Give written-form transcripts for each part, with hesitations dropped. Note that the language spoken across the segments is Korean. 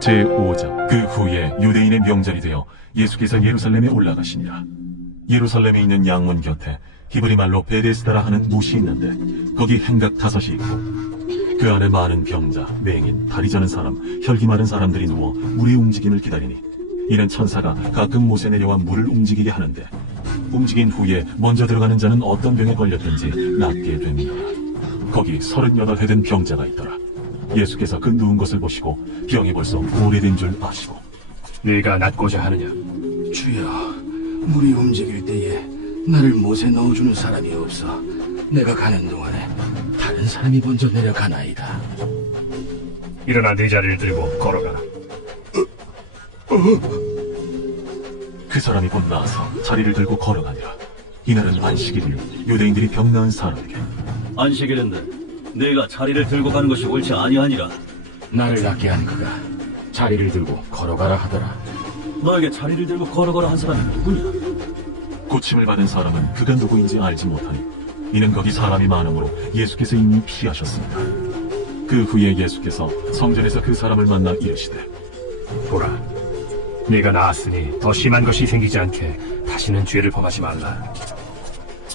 제5장. 그 후에 유대인의 명절이 되어 예수께서 예루살렘에 올라가시니라. 예루살렘에 있는 양문 곁에 히브리 말로 베데스다라 하는 못이 있는데 거기 행각 5이 있고 그 안에 많은 병자, 맹인, 다리 저는 사람, 혈기 마른 사람들이 누워 물의 움직임을 기다리니 이는 천사가 가끔 못에 내려와 물을 움직이게 하는데 움직인 후에 먼저 들어가는 자는 어떤 병에 걸렸든지 낫게 됩니다. 거기 38회 된 병자가 있더라. 예수께서 그 누운 것을 보시고 병이 벌써 오래된 줄 아시고 네가 낫고자 하느냐? 주여, 물이 움직일 때에 나를 못에 넣어주는 사람이 없어. 내가 가는 동안에 다른 사람이 먼저 내려가나이다. 일어나 네 자리를 들고 걸어가라. 그 사람이 곧 나와서 자리를 들고 걸어가니라. 이날은 안식일이니 유대인들이 병 나은 사람에게 안식일인데 네가 자리를 들고 가는 것이 옳지 아니하니라. 나를 낫게 한 그가 자리를 들고 걸어가라 하더라. 너에게 자리를 들고 걸어가라 한 사람이 누구냐? 고침을 받은 사람은 그가 누구인지 알지 못하니 이는 거기 사람이 많음으로 예수께서 이미 피하셨습니다. 그 후에 예수께서 성전에서 그 사람을 만나 이르시되 보라, 네가 나았으니 더 심한 것이 생기지 않게 다시는 죄를 범하지 말라.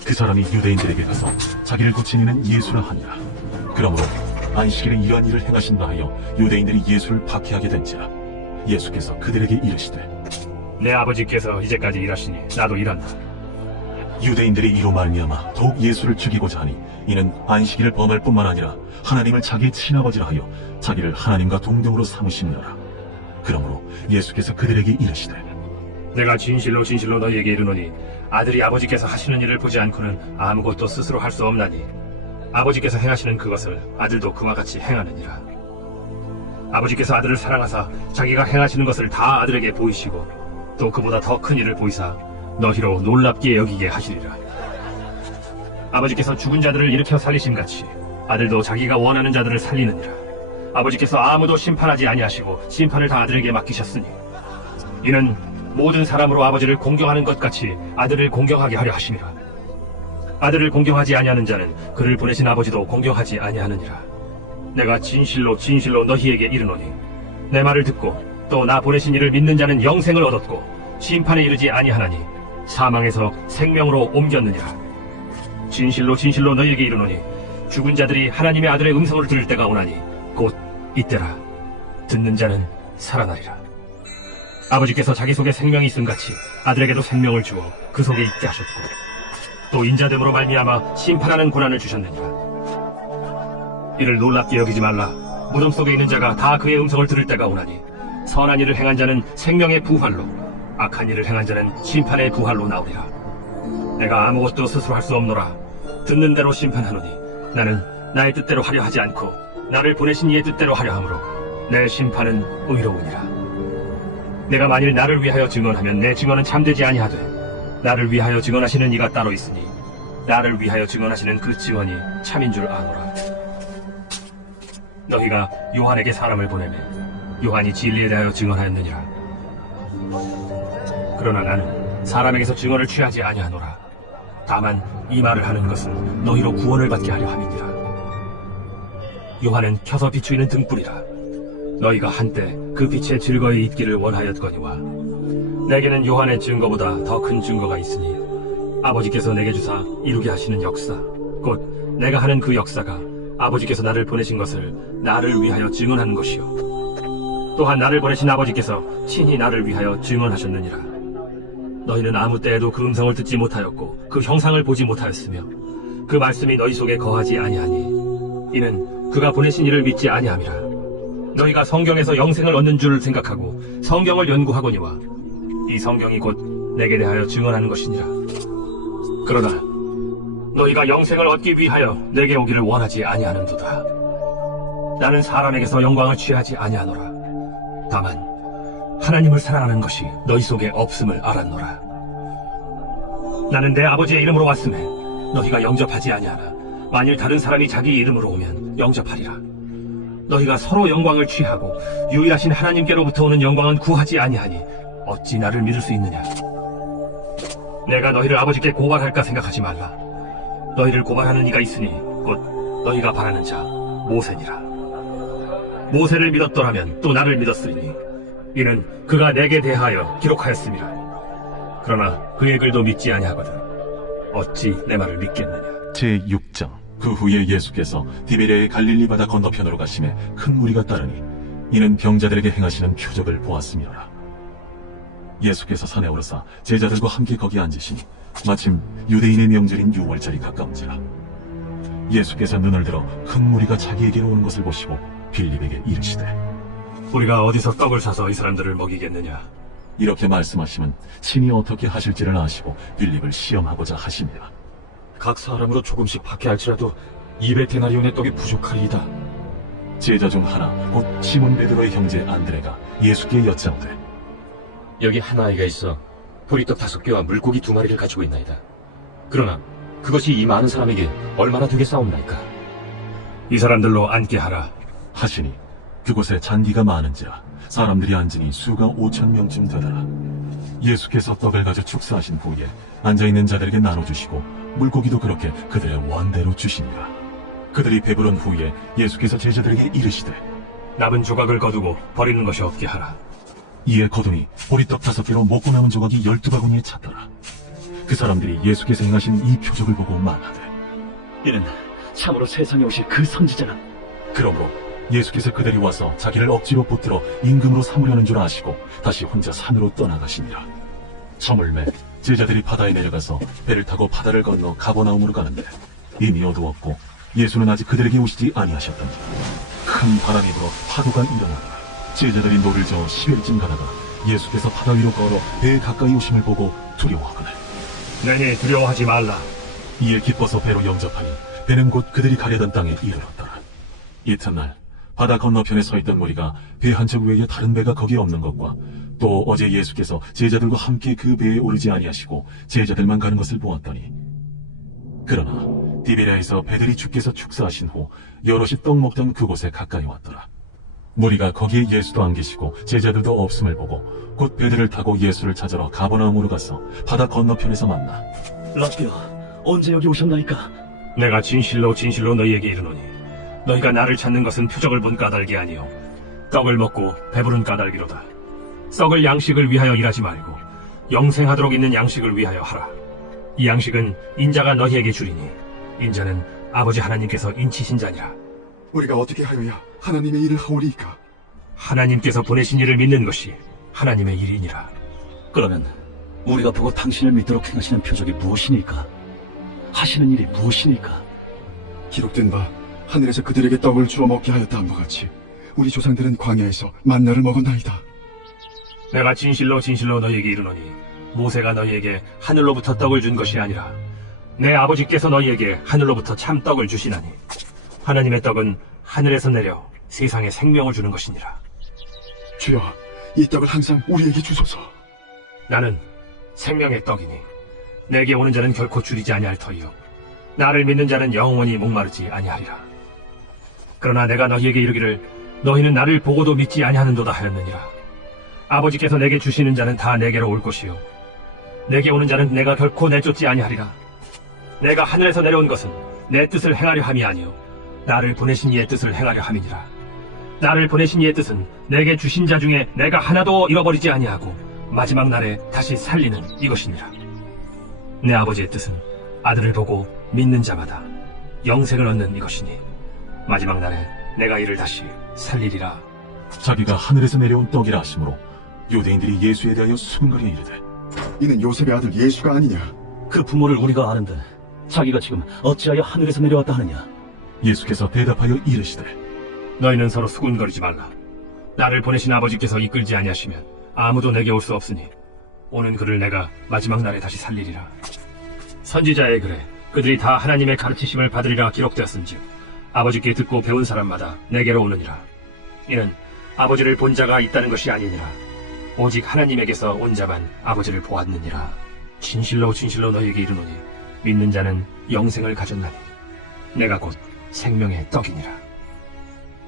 그 사람이 유대인들에게 가서 자기를 고친 이는 예수라 하니라. 그러므로 안식일에 이러한 일을 행하신 바 하여 유대인들이 예수를 박해하게 된지라. 예수께서 그들에게 이르시되 내 아버지께서 이제까지 일하시니 나도 일한다. 유대인들이 이로 말미암아 더욱 예수를 죽이고자 하니 이는 안식일을 범할 뿐만 아니라 하나님을 자기의 친아버지라 하여 자기를 하나님과 동등으로 삼으심이라. 그러므로 예수께서 그들에게 이르시되 내가 진실로 진실로 너희에게 이르노니 아들이 아버지께서 하시는 일을 보지 않고는 아무것도 스스로 할 수 없나니 아버지께서 행하시는 그것을 아들도 그와 같이 행하느니라. 아버지께서 아들을 사랑하사 자기가 행하시는 것을 다 아들에게 보이시고 또 그보다 더 큰 일을 보이사 너희로 놀랍게 여기게 하시리라. 아버지께서 죽은 자들을 일으켜 살리심같이 아들도 자기가 원하는 자들을 살리느니라. 아버지께서 아무도 심판하지 아니하시고 심판을 다 아들에게 맡기셨으니 이는 모든 사람으로 아버지를 공경하는 것 같이 아들을 공경하게 하려 하심이라. 아들을 공경하지 아니하는 자는 그를 보내신 아버지도 공경하지 아니하느니라. 내가 진실로 진실로 너희에게 이르노니 내 말을 듣고 또 나 보내신 이를 믿는 자는 영생을 얻었고 심판에 이르지 아니하나니 사망에서 생명으로 옮겼느니라. 진실로 진실로 너희에게 이르노니 죽은 자들이 하나님의 아들의 음성을 들을 때가 오나니 곧 이때라. 듣는 자는 살아나리라. 아버지께서 자기 속에 생명이 있음같이 아들에게도 생명을 주어 그 속에 있게 하셨고 또 인자됨으로 말미암아 심판하는 고난을 주셨느니라. 이를 놀랍게 여기지 말라. 무덤 속에 있는 자가 다 그의 음성을 들을 때가 오나니 선한 일을 행한 자는 생명의 부활로 악한 일을 행한 자는 심판의 부활로 나오리라. 내가 아무것도 스스로 할 수 없노라. 듣는 대로 심판하노니 나는 나의 뜻대로 하려 하지 않고 나를 보내신 이의 뜻대로 하려 하므로 내 심판은 의로우니라. 내가 만일 나를 위하여 증언하면 내 증언은 참되지 아니하되 나를 위하여 증언하시는 이가 따로 있으니 나를 위하여 증언하시는 그 증언이 참인 줄 아노라. 너희가 요한에게 사람을 보내매 요한이 진리에 대하여 증언하였느니라. 그러나 나는 사람에게서 증언을 취하지 아니하노라. 다만 이 말을 하는 것은 너희로 구원을 받게 하려 함이니라. 요한은 켜서 비추이는 등불이라. 너희가 한때 그 빛에 즐거이 있기를 원하였거니와 내게는 요한의 증거보다 더 큰 증거가 있으니 아버지께서 내게 주사 이루게 하시는 역사 곧 내가 하는 그 역사가 아버지께서 나를 보내신 것을 나를 위하여 증언하는 것이요 또한 나를 보내신 아버지께서 친히 나를 위하여 증언하셨느니라. 너희는 아무 때에도 그 음성을 듣지 못하였고 그 형상을 보지 못하였으며 그 말씀이 너희 속에 거하지 아니하니 이는 그가 보내신 이를 믿지 아니함이라. 너희가 성경에서 영생을 얻는 줄 생각하고 성경을 연구하거니와 이 성경이 곧 내게 대하여 증언하는 것이니라. 그러나 너희가 영생을 얻기 위하여 내게 오기를 원하지 아니하는도다. 나는 사람에게서 영광을 취하지 아니하노라. 다만 하나님을 사랑하는 것이 너희 속에 없음을 알았노라. 나는 내 아버지의 이름으로 왔음에 너희가 영접하지 아니하나 만일 다른 사람이 자기 이름으로 오면 영접하리라. 너희가 서로 영광을 취하고 유일하신 하나님께로부터 오는 영광은 구하지 아니하니 어찌 나를 믿을 수 있느냐? 내가 너희를 아버지께 고발할까 생각하지 말라. 너희를 고발하는 이가 있으니 곧 너희가 바라는 자 모세니라. 모세를 믿었더라면 또 나를 믿었으리니 이는 그가 내게 대하여 기록하였음이라. 그러나 그의 글도 믿지 아니하거든 어찌 내 말을 믿겠느냐? 제6장. 그 후에 예수께서 디베랴의 갈릴리 바다 건너편으로 가심에 큰 무리가 따르니 이는 병자들에게 행하시는 표적을 보았음이로라. 예수께서 산에 오르사 제자들과 함께 거기 앉으시니 마침 유대인의 명절인 유월절이 가까운지라. 예수께서 눈을 들어 큰 무리가 자기에게로 오는 것을 보시고 빌립에게 이르시되 우리가 어디서 떡을 사서 이 사람들을 먹이겠느냐? 이렇게 말씀하시면 친히 어떻게 하실지를 아시고 빌립을 시험하고자 하시니라. 각 사람으로 조금씩 받게 할지라도 200데나리온의 떡이 부족하리이다. 제자 중 하나 곧 시몬 베드로의 형제 안드레가 예수께 여짜오되 여기 한 아이가 있어 보리떡 5개와 물고기 2마리를 가지고 있나이다. 그러나 그것이 이 많은 사람에게 얼마나 되겠사옵나이까? 이 사람들로 앉게 하라. 하시니 그곳에 잔디가 많은지라 사람들이 앉으니 수가 5,000명쯤 되더라. 예수께서 떡을 가져 축사하신 후에 앉아있는 자들에게 나눠주시고 물고기도 그렇게 그들의 원대로 주시니라. 그들이 배부른 후에 예수께서 제자들에게 이르시되 남은 조각을 거두고 버리는 것이 없게 하라. 이에 거두니 보리떡 5개로 먹고 남은 조각이 12바구니에 찼더라. 그 사람들이 예수께서 행하신 이 표적을 보고 말하되 이는 참으로 세상에 오실 그 선지자라. 그러므로 예수께서 그들이 와서 자기를 억지로 붙들어 임금으로 삼으려는 줄 아시고 다시 혼자 산으로 떠나가시니라. 저물매 제자들이 바다에 내려가서 배를 타고 바다를 건너 가버나움으로 가는데 이미 어두웠고 예수는 아직 그들에게 오시지 아니하셨더니 큰 바람이 불어 파도가 일어나더라. 제자들이 노를 저어 10일쯤 가다가 예수께서 바다 위로 걸어 배에 가까이 오심을 보고 두려워하거늘 내니 두려워하지 말라. 이에 기뻐서 배로 영접하니 배는 곧 그들이 가려던 땅에 이르렀더라. 이튿날 바다 건너편에 서 있던 무리가 배 한 척 외에 다른 배가 거기에 없는 것과 또 어제 예수께서 제자들과 함께 그 배에 오르지 아니하시고 제자들만 가는 것을 보았더니 그러나 디베랴에서 배들이 주께서 축사하신 후 여럿이 떡 먹던 그곳에 가까이 왔더라. 무리가 거기에 예수도 안 계시고 제자들도 없음을 보고 곧 배들을 타고 예수를 찾으러 가버나움으로 가서 바다 건너편에서 만나 라비야, 언제 여기 오셨나이까? 내가 진실로 진실로 너희에게 이르노니 너희가 나를 찾는 것은 표적을 본 까닭이 아니요 떡을 먹고 배부른 까닭이로다. 썩을 양식을 위하여 일하지 말고 영생하도록 있는 양식을 위하여 하라. 이 양식은 인자가 너희에게 주리니 인자는 아버지 하나님께서 인치신 자니라. 우리가 어떻게 하여야 하나님의 일을 하오리이까? 하나님께서 보내신 이를 믿는 것이 하나님의 일이니라. 그러면 우리가 보고 당신을 믿도록 행하시는 표적이 무엇이니까? 하시는 일이 무엇이니까? 기록된 바 하늘에서 그들에게 떡을 주어 먹게 하였다함과 같이 우리 조상들은 광야에서 만나를 먹었나이다. 내가 진실로 진실로 너희에게 이르노니 모세가 너희에게 하늘로부터 떡을 준 것이 아니라 내 아버지께서 너희에게 하늘로부터 참 떡을 주시나니 하나님의 떡은 하늘에서 내려 세상에 생명을 주는 것이니라. 주여, 이 떡을 항상 우리에게 주소서. 나는 생명의 떡이니 내게 오는 자는 결코 줄이지 아니할 터이요 나를 믿는 자는 영원히 목마르지 아니하리라. 그러나 내가 너희에게 이르기를 너희는 나를 보고도 믿지 아니하는도다 하였느니라. 아버지께서 내게 주시는 자는 다 내게로 올 것이요 내게 오는 자는 내가 결코 내쫓지 아니하리라. 내가 하늘에서 내려온 것은 내 뜻을 행하려 함이 아니요 나를 보내신 이의 뜻을 행하려 함이니라. 나를 보내신 이의 뜻은 내게 주신 자 중에 내가 하나도 잃어버리지 아니하고 마지막 날에 다시 살리는 이것이니라. 내 아버지의 뜻은 아들을 보고 믿는 자마다 영생을 얻는 이것이니 마지막 날에 내가 이를 다시 살리리라. 자기가 하늘에서 내려온 떡이라 하심으로 유대인들이 예수에 대하여 수군거려 이르되 이는 요셉의 아들 예수가 아니냐? 그 부모를 우리가 아는데 자기가 지금 어찌하여 하늘에서 내려왔다 하느냐? 예수께서 대답하여 이르시되 너희는 서로 수군거리지 말라. 나를 보내신 아버지께서 이끌지 아니하시면 아무도 내게 올 수 없으니 오는 그를 내가 마지막 날에 다시 살리리라. 선지자의 글에 그들이 다 하나님의 가르치심을 받으리라 기록되었은즉 아버지께 듣고 배운 사람마다 내게로 오느니라. 이는 아버지를 본 자가 있다는 것이 아니니라. 오직 하나님에게서 온 자만 아버지를 보았느니라. 진실로 진실로 너희에게 이르노니 믿는 자는 영생을 가졌나니 내가 곧 생명의 떡이니라.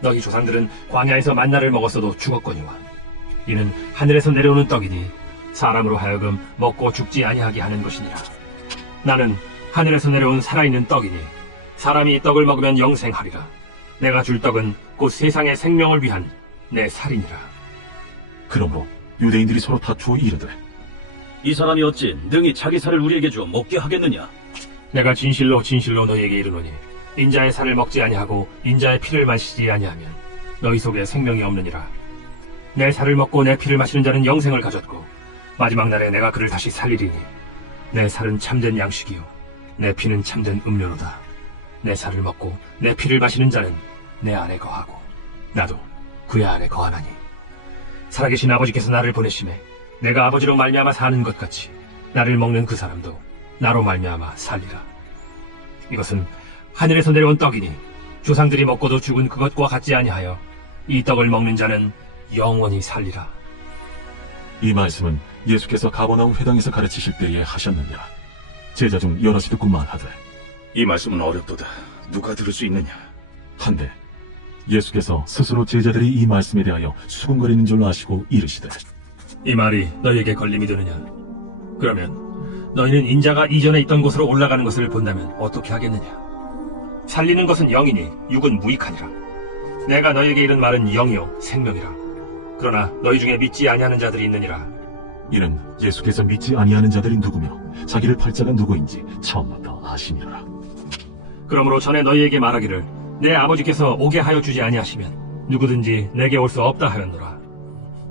너희 조상들은 광야에서 만나를 먹었어도 죽었거니와 이는 하늘에서 내려오는 떡이니 사람으로 하여금 먹고 죽지 아니하게 하는 것이니라. 나는 하늘에서 내려온 살아있는 떡이니 사람이 이 떡을 먹으면 영생하리라. 내가 줄 떡은 곧 세상의 생명을 위한 내 살이니라. 그러므로 유대인들이 서로 다투어 이르되 이 사람이 어찌 능히 자기 살을 우리에게 주어 먹게 하겠느냐? 내가 진실로 진실로 너희에게 이르노니 인자의 살을 먹지 아니하고 인자의 피를 마시지 아니하면 너희 속에 생명이 없느니라. 내 살을 먹고 내 피를 마시는 자는 영생을 가졌고 마지막 날에 내가 그를 다시 살리리니 내 살은 참된 양식이요 내 피는 참된 음료로다. 내 살을 먹고 내 피를 마시는 자는 내 안에 거하고 나도 그의 안에 거하나니 살아계신 아버지께서 나를 보내심에 내가 아버지로 말미암아 사는 것 같이 나를 먹는 그 사람도 나로 말미암아 살리라. 이것은 하늘에서 내려온 떡이니 조상들이 먹고도 죽은 그것과 같지 아니하여 이 떡을 먹는 자는 영원히 살리라. 이 말씀은 예수께서 가버나움 회당에서 가르치실 때에 하셨느니라. 제자 중 여럿이 듣고 말하되 이 말씀은 어렵도다. 누가 들을 수 있느냐? 한데 예수께서 스스로 제자들이 이 말씀에 대하여 수군거리는 줄로 아시고 이르시되 이 말이 너희에게 걸림이 되느냐? 그러면 너희는 인자가 이전에 있던 곳으로 올라가는 것을 본다면 어떻게 하겠느냐? 살리는 것은 영이니 육은 무익하니라. 내가 너희에게 이른 말은 영이요 생명이라. 그러나 너희 중에 믿지 아니하는 자들이 있느니라. 이는 예수께서 믿지 아니하는 자들이 누구며 자기를 팔 자가 누구인지 처음부터 아시니라. 그러므로 전에 너희에게 말하기를 내 아버지께서 오게 하여 주지 아니하시면 누구든지 내게 올 수 없다 하였노라.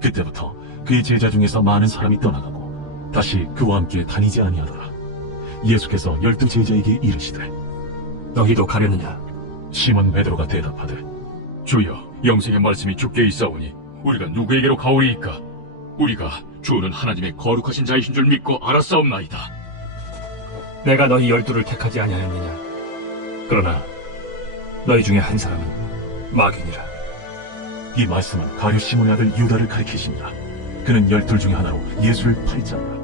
그때부터 그의 제자 중에서 많은 사람이 떠나가고 다시 그와 함께 다니지 아니하더라. 예수께서 12 제자에게 이르시되 너희도 가려느냐? 시몬 베드로가 대답하되 주여, 영생의 말씀이 주께 있사오니 우리가 누구에게로 가오리이까? 우리가 주는 하나님의 거룩하신 자이신 줄 믿고 알았사옵나이다. 내가 너희 12를 택하지 아니하였느냐? 그러나 너희 중에 한 사람은 마귀니라. 이 말씀은 가룟 시몬의 아들 유다를 가리키시니라. 그는 12 중에 하나로 예수를 팔자니라.